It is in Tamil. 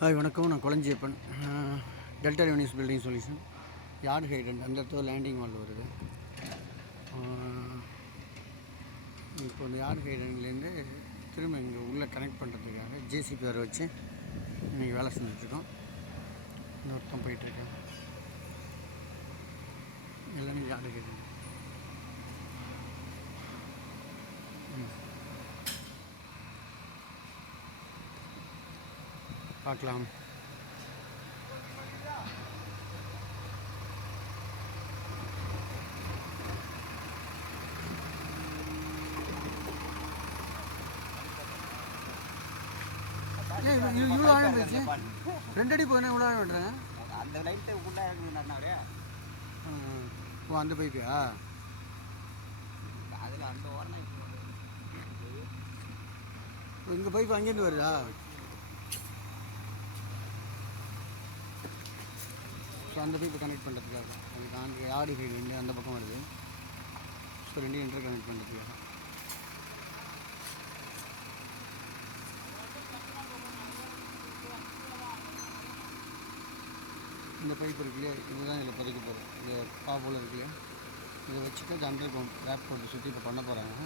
ஹாய் வணக்கம். நான் Kolanjiappan. Delta revenues building solution yard hydrant அந்த இடத்துல லேண்டிங் வால் வருது. இப்போ இந்த யார்டு ஹைட்ரண்ட்லேருந்து திரும்ப இங்கே உள்ளே கனெக்ட் பண்ணுறதுக்காக ஜேசிபி வர வச்சு இன்றைக்கி வேலை செஞ்சுட்ருக்கோம். இன்னொருத்தம் போயிட்டுருக்கேன். எல்லாமே யார்டு ஹைட்ரண்ட். பார்க்கலாம். இவ்வளோ ஆழம் போயிடுச்சு. 2 அடி போனால் இவ்வளோ ஆழம் விட்றேங்க. அந்த லைட்டு உள்ளே ஓ அந்த பைப்பியா? அதில் அந்த ஓரணை இந்த பைப்பு அங்கேருந்து வருதா? ஸோ அந்த பைப்பை கனெக்ட் பண்ணுறதுக்காக அதுக்கு அந்த யார்டு ஹைட்ரண்ட் அந்த பக்கம் வருது. ஸோ ரெண்டையும் இன்டர் கனெக்ட் பண்ணுறதுக்காக இந்த பைப் இருக்கு இல்லையா, இதுதான் இதில் பதிக்க போகிறோம். இந்த போல் இருக்கு இல்லையா, இதை வச்சுட்டு அந்த அண்டர் கிரவுண்ட் ரேப் போட்டு சுற்றி இப்போ பண்ண போகிறாங்க.